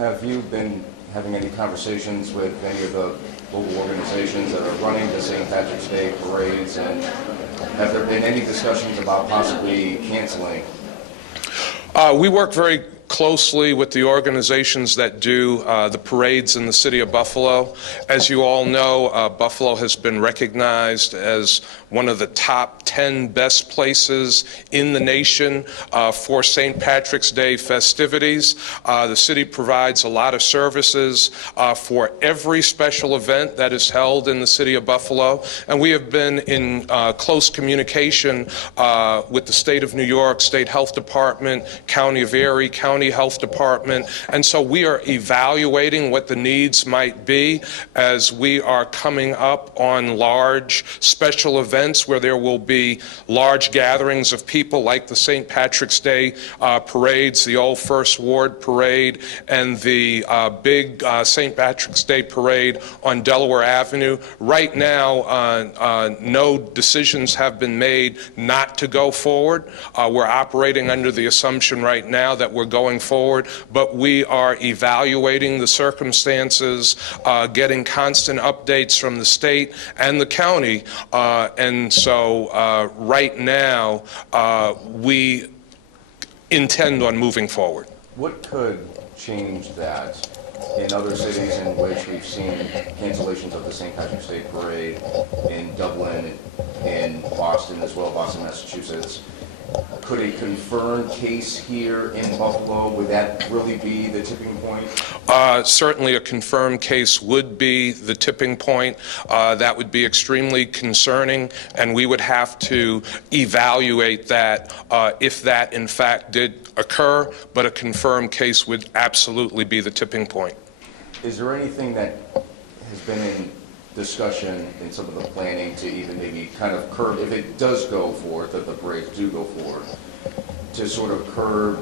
have you been having any conversations with any of the local organizations that are running the St. Patrick's Day parades, and have there been any discussions about possibly canceling? We work very closely with the organizations that do the parades in the city of Buffalo. As you all know, Buffalo has been recognized as one of the top 10 best places in the nation for St. Patrick's Day festivities. The city provides a lot of services for every special event that is held in the city of Buffalo, and we have been in close communication with the state of New York, State Health Department, County of Erie, County Health Department, and so we are evaluating what the needs might be as we are coming up on large special events where there will be large gatherings of people, like the St. Patrick's Day parades, the Old First Ward parade, and the big St. Patrick's Day parade on Delaware Avenue. Right now, no decisions have been made not to go forward. We're operating under the assumption right now that we're going forward, but we are evaluating the circumstances, getting constant updates from the state and the county, and so right now we intend on moving forward. What could change that in other cities in which we've seen cancellations of the St. Patrick's Day parade, in Dublin, in Boston as well, Boston, Massachusetts? Could a confirmed case here in Buffalo, would that really be the tipping point? Certainly a confirmed case would be the tipping point. That would be extremely concerning, and we would have to evaluate that if that in fact did occur, but a confirmed case would absolutely be the tipping point. Is there anything that has been in discussion in some of the planning to even maybe kind of curb, if it does go forward, that the parades do go forward, to sort of curb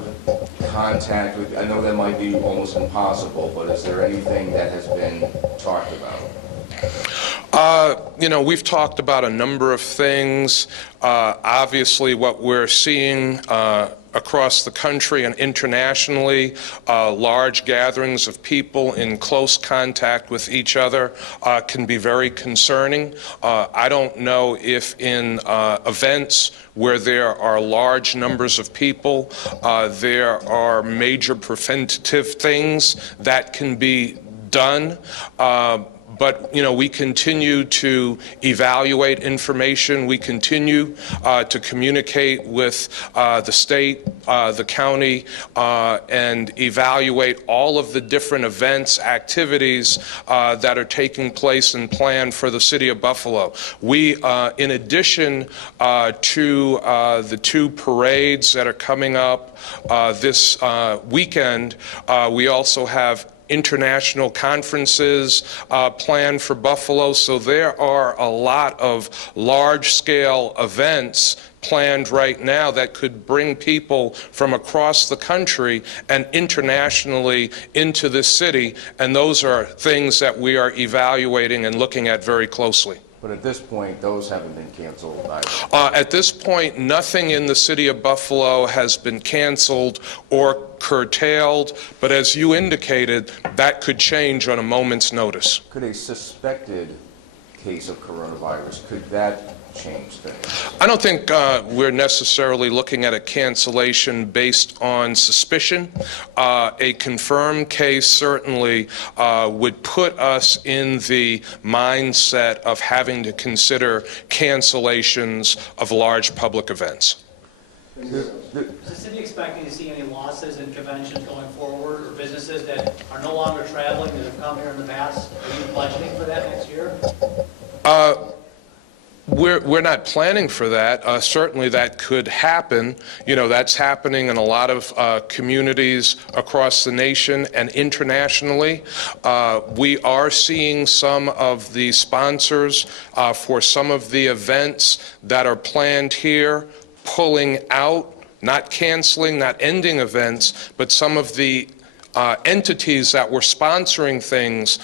contact with, I know that might be almost impossible, but is there anything that has been talked about? We've talked about a number of things. Obviously, what we're seeing across the country and internationally, large gatherings of people in close contact with each other can be very concerning. I don't know if in events where there are large numbers of people, there are major preventative things that can be done. But, we continue to evaluate information. We continue to communicate with the state, the county, and evaluate all of the different events, activities that are taking place and planned for the city of Buffalo. We, in addition to the two parades that are coming up this weekend, we also have international conferences planned for Buffalo, so there are a lot of large-scale events planned right now that could bring people from across the country and internationally into this city, and those are things that we are evaluating and looking at very closely. But at this point, those haven't been canceled either. At this point, nothing in the city of Buffalo has been canceled or curtailed, but as you indicated, that could change on a moment's notice. Could a suspected case of coronavirus, could that change things? I don't think we're necessarily looking at a cancellation based on suspicion. A confirmed case certainly would put us in the mindset of having to consider cancellations of large public events. Is the city expecting to see any losses in conventions going forward, or businesses that are no longer traveling that have come here in the past? Are you budgeting for that next year? We're not planning for that. Certainly that could happen. That's happening in a lot of communities across the nation and internationally. We are seeing some of the sponsors for some of the events that are planned here pulling out, not canceling, not ending events, but some of the entities that were sponsoring things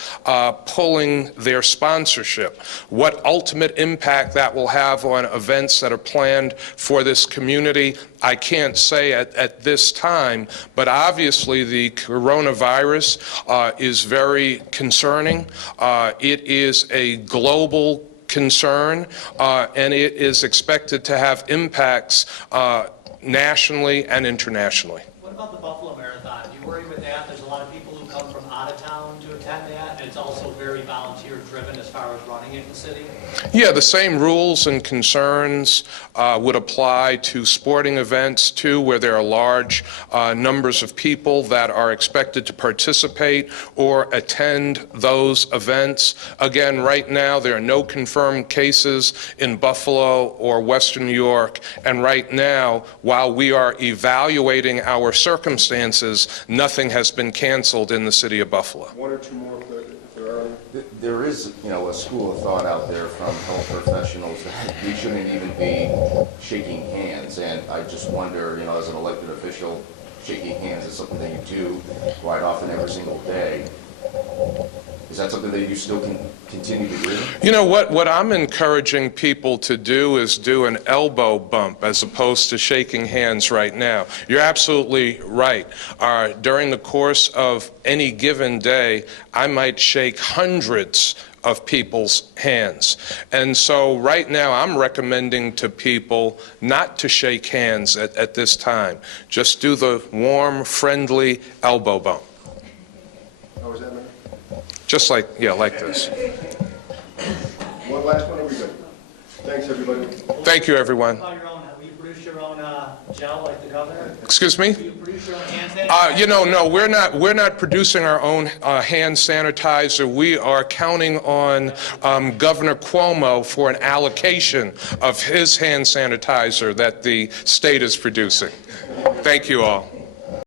pulling their sponsorship. What ultimate impact that will have on events that are planned for this community, I can't say at this time, but obviously the coronavirus is very concerning. It is a global concern, and it is expected to have impacts nationally and internationally. What about the Buffalo Marathon? Do you worry with that? There's a lot of people who come from out of town to attend that, and it's also very volunteer-driven as far as running it in the city. Yeah, the same rules and concerns would apply to sporting events, too, where there are large numbers of people that are expected to participate or attend those events. Again, right now, there are no confirmed cases in Buffalo or Western New York, and right now, while we are evaluating our circumstances, nothing has been canceled in the city of Buffalo. One or two more, if there are. There is, a school of thought out there from health professionals that we shouldn't even be shaking hands. And I just wonder, as an elected official, shaking hands is something that you do quite often every single day. Is that something that you still can continue to do? What I'm encouraging people to do is do an elbow bump as opposed to shaking hands right now. You're absolutely right. During the course of any given day, I might shake hundreds of people's hands. And so right now I'm recommending to people not to shake hands at this time. Just do the warm, friendly elbow bump. How was that, man? Just like this. One last one, are we good? Thanks, everybody. Thank you, everyone. Will you produce your own gel like the governor? Excuse me? Will you produce your own hand sanitizer? No, we're not producing our own hand sanitizer. We are counting on Governor Cuomo for an allocation of his hand sanitizer that the state is producing. Thank you all.